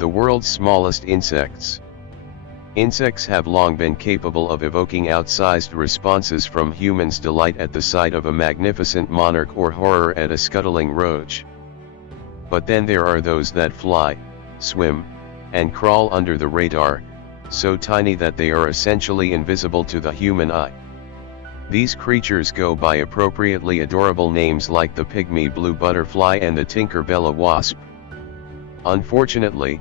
The world's smallest insects. Insects have long been capable of evoking outsized responses from humans' delight at the sight of a magnificent monarch or horror at a scuttling roach. But then there are those that fly, swim, and crawl under the radar, so tiny that they are essentially invisible to the human eye. These creatures go by appropriately adorable names like the pygmy blue butterfly and the tinkerbella wasp. Unfortunately,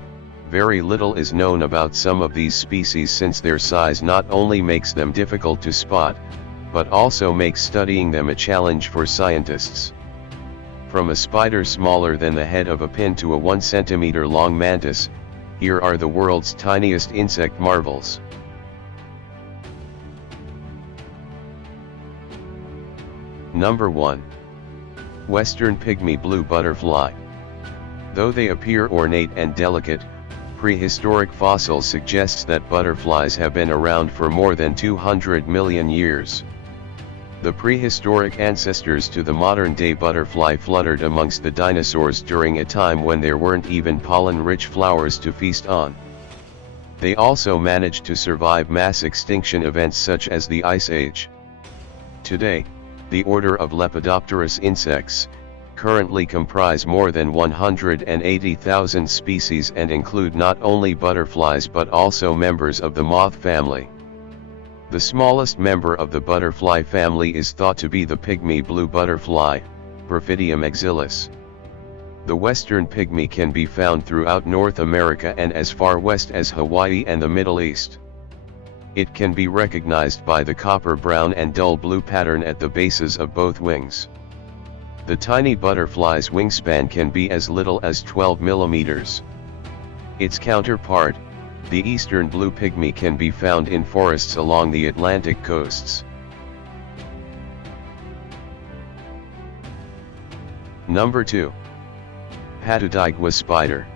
very little is known about some of these species, since their size not only makes them difficult to spot, but also makes studying them a challenge for scientists. From a spider smaller than the head of a pin to a 1 centimeter long mantis, here are the world's tiniest insect marvels. Number 1. Western pygmy blue butterfly. Though they appear ornate and delicate, prehistoric fossils suggests that butterflies have been around for more than 200 million years. The prehistoric ancestors to the modern-day butterfly fluttered amongst the dinosaurs during a time when there weren't even pollen-rich flowers to feast on. They also managed to survive mass extinction events such as the Ice Age. Today, the order of Lepidopterous insects currently comprise more than 180,000 species and include not only butterflies but also members of the moth family. The smallest member of the butterfly family is thought to be the pygmy blue butterfly, Perfidium exilis. The western pygmy can be found throughout North America and as far west as Hawaii and the Middle East. It can be recognized by the copper brown and dull blue pattern at the bases of both wings. The tiny butterfly's wingspan can be as little as 12 millimeters. Its counterpart, the eastern blue pygmy, can be found in forests along the Atlantic coasts. Number 2. Patudigua spider.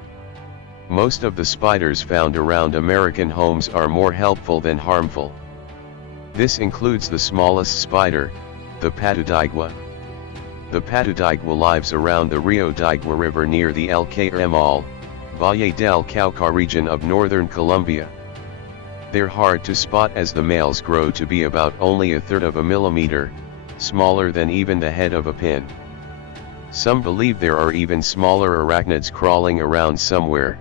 Most of the spiders found around American homes are more helpful than harmful. This includes the smallest spider, the Patudigua. The Patudigua lives around the Rio Digua River near the El Caymal, Valle del Cauca region of northern Colombia. They're hard to spot as the males grow to be about only 1/3 of a millimeter, smaller than even the head of a pin. Some believe there are even smaller arachnids crawling around somewhere.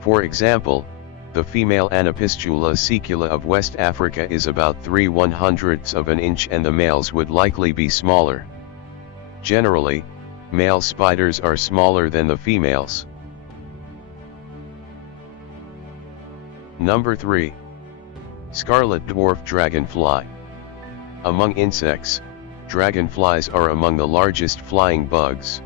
For example, the female Anapistula sicula of West Africa is about 3/100ths of an inch and the males would likely be smaller. Generally, male spiders are smaller than the females. Number 3. Scarlet dwarf dragonfly. Among insects, dragonflies are among the largest flying bugs.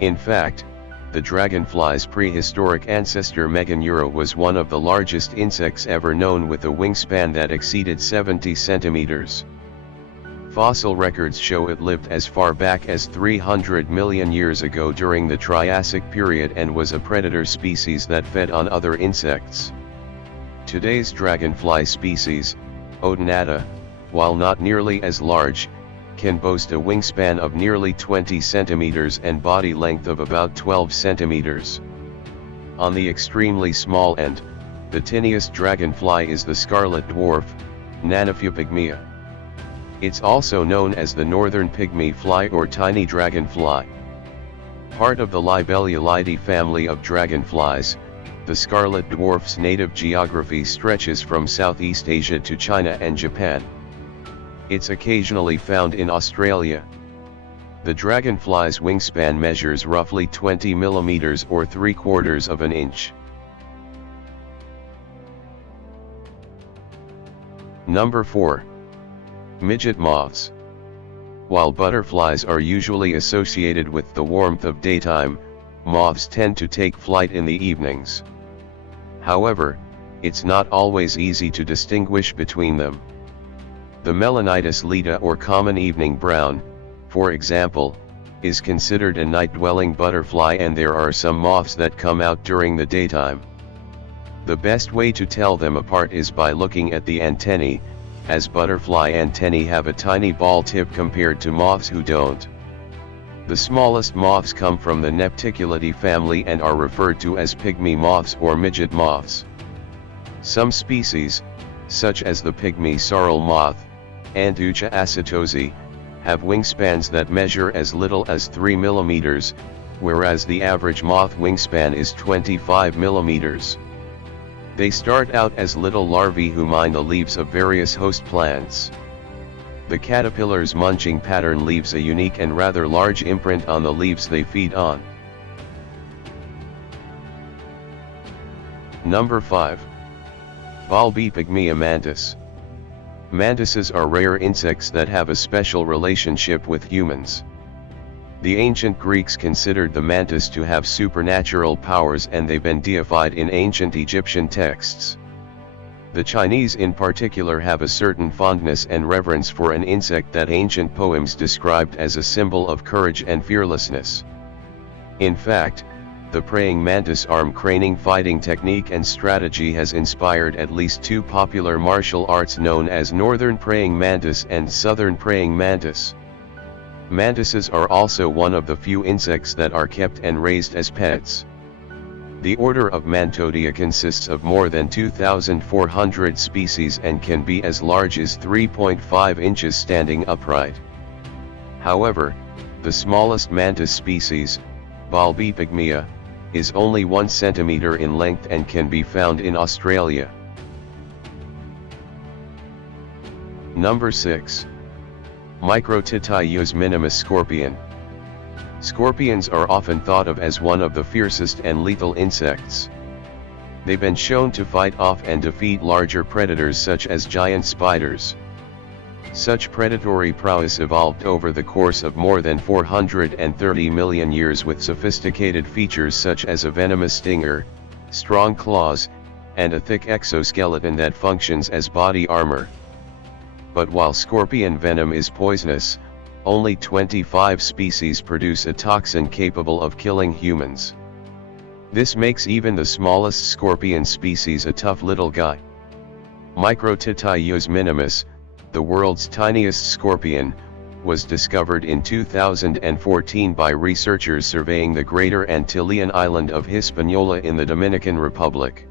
In fact, the dragonfly's prehistoric ancestor Meganeura was one of the largest insects ever known, with a wingspan that exceeded 70 centimeters. Fossil records show it lived as far back as 300 million years ago during the Triassic period and was a predator species that fed on other insects. Today's dragonfly species, Odonata, while not nearly as large, can boast a wingspan of nearly 20 centimeters and body length of about 12 centimeters. On the extremely small end, the tiniest dragonfly is the scarlet dwarf, Pygmia. It's also known as the northern pygmy fly or tiny dragonfly. Part of the Libellulidae family of dragonflies, the scarlet dwarf's native geography stretches from Southeast Asia to China and Japan. It's occasionally found in Australia. The dragonfly's wingspan measures roughly 20 millimeters or 3/4 of an inch. Number 4. Midget moths. While butterflies are usually associated with the warmth of daytime, moths tend to take flight in the evenings. However, it's not always easy to distinguish between them. The Melanitis leda or common evening brown, for example, is considered a night-dwelling butterfly, and there are some moths that come out during the daytime. The best way to tell them apart is by looking at the antennae, as butterfly antennae have a tiny ball tip compared to moths who don't. The smallest moths come from the Nepticulidae family and are referred to as pygmy moths or midget moths. Some species, such as the pygmy sorrel moth, Anducha acetosi, have wingspans that measure as little as 3 mm, whereas the average moth wingspan is 25 mm. They start out as little larvae who mine the leaves of various host plants. The caterpillar's munching pattern leaves a unique and rather large imprint on the leaves they feed on. Number 5. Pygmy mantis. Mantises are rare insects that have a special relationship with humans. The ancient Greeks considered the mantis to have supernatural powers, and they've been deified in ancient Egyptian texts. The Chinese in particular have a certain fondness and reverence for an insect that ancient poems described as a symbol of courage and fearlessness. In fact, the praying mantis arm craning fighting technique and strategy has inspired at least 2 popular martial arts known as Northern Praying Mantis and Southern Praying Mantis. Mantises are also one of the few insects that are kept and raised as pets. The order of Mantodia consists of more than 2,400 species and can be as large as 3.5 inches standing upright. However, the smallest mantis species, Pygmya, is only 1 centimeter in length and can be found in Australia. Number 6. Microtitius minimus scorpion. Scorpions are often thought of as one of the fiercest and lethal insects. They've been shown to fight off and defeat larger predators such as giant spiders. Such predatory prowess evolved over the course of more than 430 million years with sophisticated features such as a venomous stinger, strong claws, and a thick exoskeleton that functions as body armor. But while scorpion venom is poisonous, only 25 species produce a toxin capable of killing humans. This makes even the smallest scorpion species a tough little guy. Microtitius minimus, the world's tiniest scorpion, was discovered in 2014 by researchers surveying the Greater Antillean island of Hispaniola in the Dominican Republic.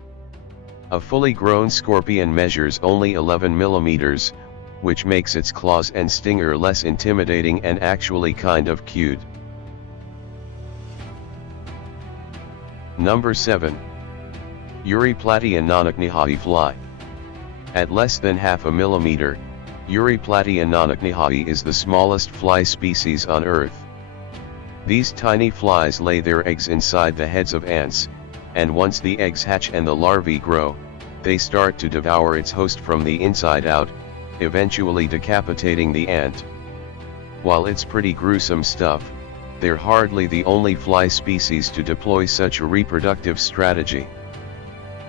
A fully grown scorpion measures only 11 millimeters, which makes its claws and stinger less intimidating and actually kind of cute. Number 7. Euryplatyia fly. At less than half a millimeter, Euryplatyia is the smallest fly species on Earth. These tiny flies lay their eggs inside the heads of ants, and once the eggs hatch and the larvae grow, they start to devour its host from the inside out, eventually decapitating the ant. While it's pretty gruesome stuff, they're hardly the only fly species to deploy such a reproductive strategy.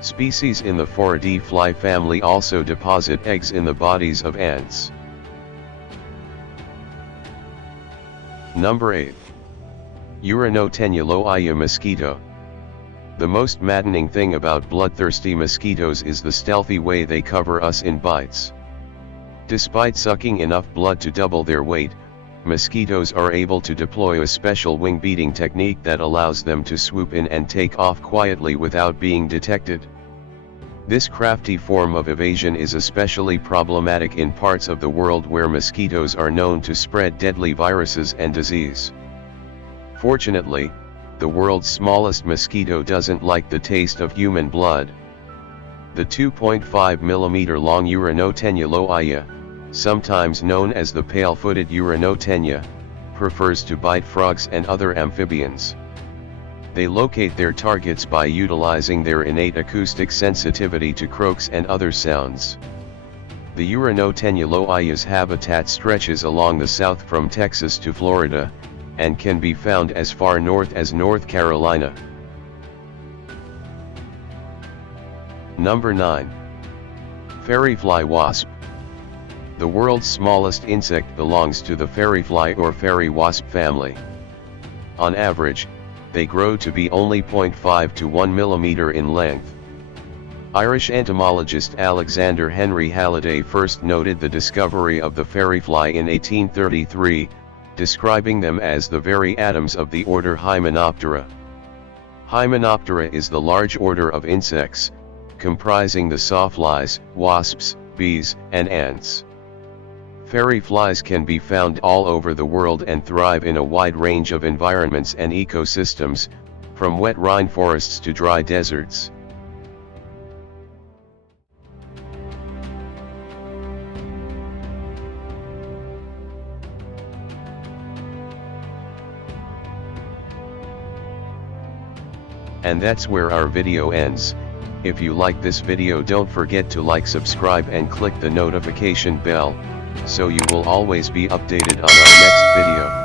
Species in the Phoridae fly family also deposit eggs in the bodies of ants. Number 8. Uranotenuloia mosquito. The most maddening thing about bloodthirsty mosquitoes is the stealthy way they cover us in bites. Despite sucking enough blood to double their weight, mosquitoes are able to deploy a special wing beating technique that allows them to swoop in and take off quietly without being detected. This crafty form of evasion is especially problematic in parts of the world where mosquitoes are known to spread deadly viruses and disease. Fortunately, the world's smallest mosquito doesn't like the taste of human blood. The 2.5 mm long Uranotenuloia, sometimes known as the pale-footed Uranotenia, prefers to bite frogs and other amphibians. They locate their targets by utilizing their innate acoustic sensitivity to croaks and other sounds. The Uranotenuloia's habitat stretches along the south from Texas to Florida, and can be found as far north as North Carolina. Number 9. Fairyfly wasp. The world's smallest insect belongs to the fairyfly or fairy wasp family. On average, they grow to be only 0.5 to 1 millimeter in length. Irish entomologist Alexander Henry Halliday first noted the discovery of the fairyfly in 1833, describing them as the very atoms of the order Hymenoptera. Hymenoptera is the large order of insects, comprising the sawflies, wasps, bees, and ants. Fairy flies can be found all over the world and thrive in a wide range of environments and ecosystems, from wet rainforests to dry deserts. And that's where our video ends. If you like this video, don't forget to like, subscribe and click the notification bell, so you will always be updated on our next video.